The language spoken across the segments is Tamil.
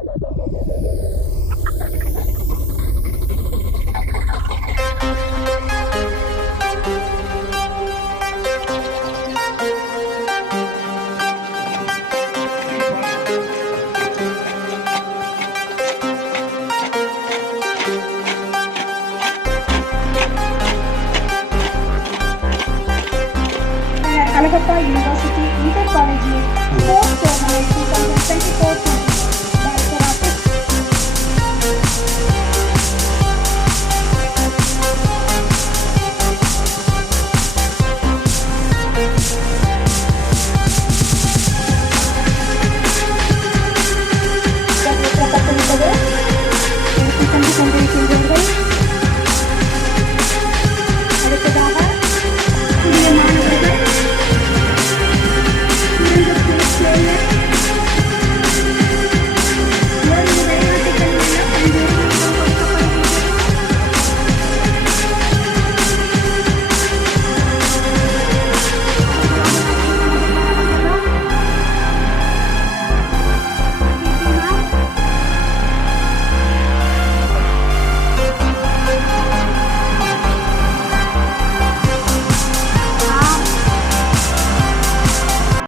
Calcutta University Inter-Collegiate Sports Tournament 2024 Director of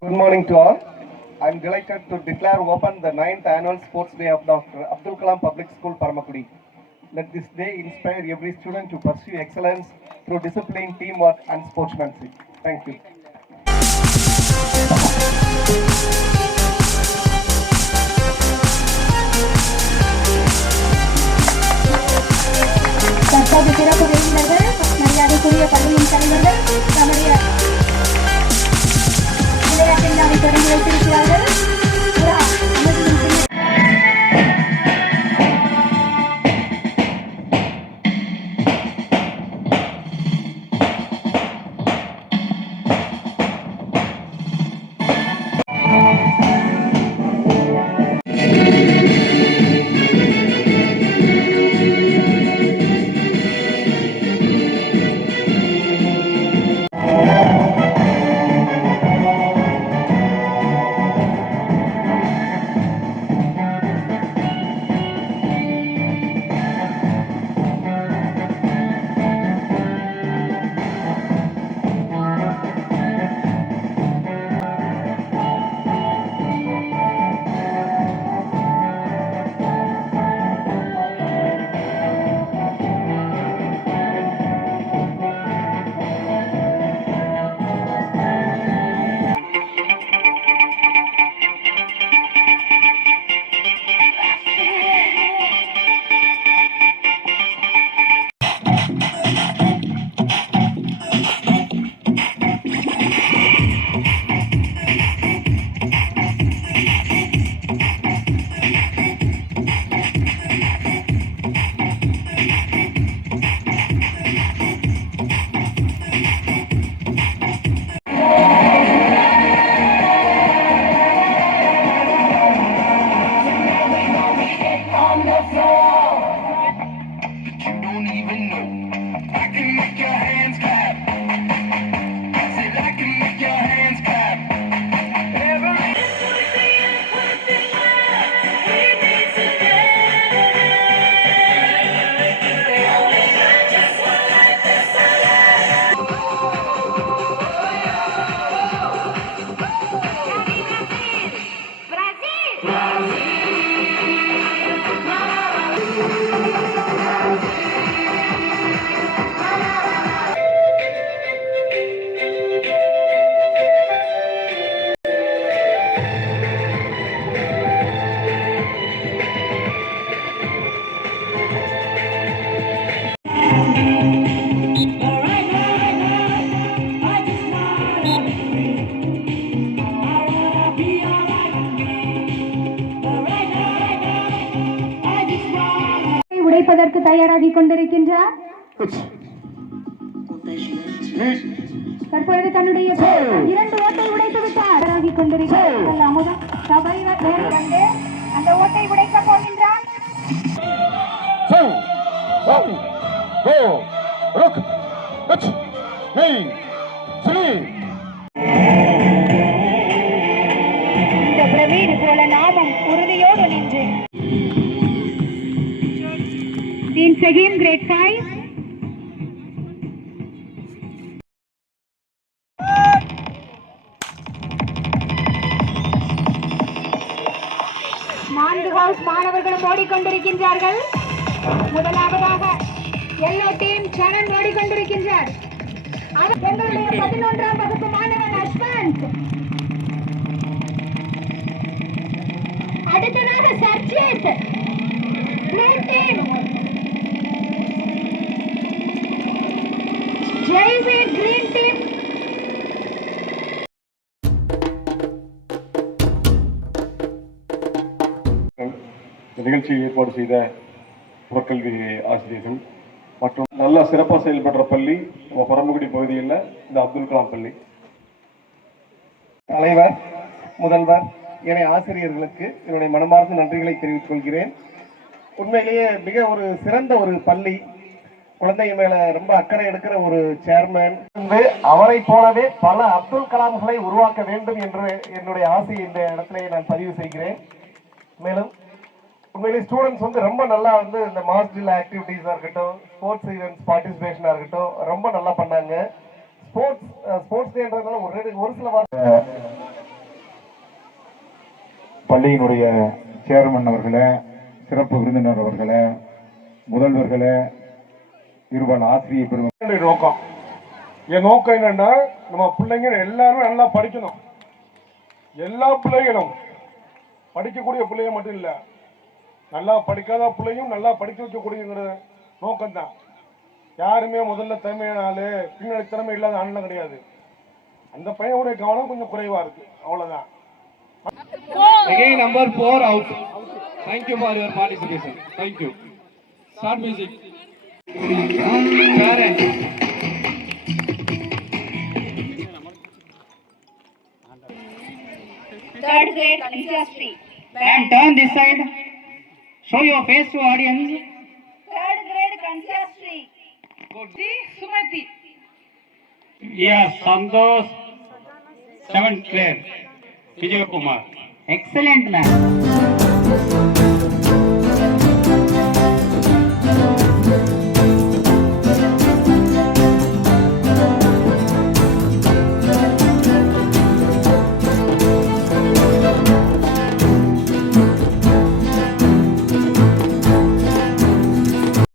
Good morning to all. I am delighted to declare open the 9th annual Sports Day of Dr. Abdul Kalam Public School, Paramakudi. Let this day inspire every student to pursue excellence through discipline, teamwork and sportsmanship. Thank you. தற்போது சிறப்பு விருந்தினர்கள் மரியாதைக்குரிய பள்ளியின் தலைவர்கள் நம்முடைய விளையாட்டில் அதை தொடங்கி வைத்திருக்கிறார்கள். உடைப்பதற்கு தயாராகிக் கொண்டிருக்கின்றார். தற்பொழுது தன்னுடைய 2 ஓட்டை உடைத்து விட்டார். தயாராகிக் கொண்டிருக்கிறார். அமுதம் சபைவர் வந்து அந்த ஓட்டை உடைக்க போகின்றார். இந்த பிரவீன் போல நாமும் உறுதியோடு நின்று Rahim, grade 5. நான்கு ஹவுஸ் மாணவர்களும் ஓடிக்கொண்டிருக்கின்றார்கள். முதலாவதாக எல்லோ டீம் சரண் ஓடிக்கொண்டிருக்கின்றார். எங்களுடைய 11ஆம் வகுப்பு மாணவன் அஸ்வந்த். அடுத்ததாக Sarjith blue team. Jaiveer green team. நிகழ்ச்சியை ஏற்பாடு செய்த புறக்கல்வி ஆசிரியர்கள் மற்றும் நல்லா சிறப்பாக செயல்படுற பள்ளி நம்ம பரமக்குடி பகுதியில் இந்த அப்துல் கலாம் பள்ளி. தலைவர், முதல்வர், என ஆசிரியர்களுக்கு என்னுடைய மனமார்ந்த நன்றிகளை தெரிவித்துக் கொள்கிறேன். உண்மையிலேயே மிக ஒரு சிறந்த ஒரு பள்ளி. குழந்தைங்க மேல ரொம்ப அக்கறை எடுக்கிற ஒரு சேர்மேன். அவரை போலவே பல அப்துல் கலாம்களை உருவாக்க வேண்டும் என்று என்னுடைய ஆசை இந்த இடத்திலே நான் பதிவு செய்கிறேன். மேலும் உண்மையிலேயே ஸ்டூடெண்ட்ஸ் ரொம்ப நல்லா இந்த மாஸ் ஆக்டிவிட்டீஸாக இருக்கட்டும், ஸ்போர்ட்ஸ் ஈவெண்ட்ஸ் பார்ட்டிசிபேஷனாக இருக்கட்டும், ரொம்ப நல்லா பண்ணாங்க. ஸ்போர்ட்ஸ் டேன்றதுனால ஒரு சில பள்ளியினுடைய சேர்மன் அவர்களே, சிறப்பு விருந்தினர் அவர்களே, முதல்வர்களே, இருபால் ஆசிரியர் பெருமை. நோக்கம் என் நோக்கம் என்னன்னா, நம்ம பிள்ளைங்க எல்லாரும் நல்லா படிக்கணும். எல்லா பிள்ளைகளும் படிக்கக்கூடிய பிள்ளைங்க மட்டும் இல்லை, நல்லா படிக்காத பிள்ளையும் நல்லா படிக்க வைக்கக்கூடியங்கிற நோக்கம்தான். யாருமே முதல்ல திறமையான ஆளு, பின்னாடி திறமை இல்லாத ஆளுலாம் கிடையாது. அந்த பையனுடைய கவனம் கொஞ்சம் குறைவா இருக்கு, அவ்வளவுதான். Again, number 4 out. Thank you for your participation. Thank you. Start music. Parents. Third grade Kanisha Street. Ma'am, turn this side. Show your face to audience. Third grade Kanisha Street. Sumati. Yes, Santosh. 7th grade. Vijay Kumar. Excellent, ma'am.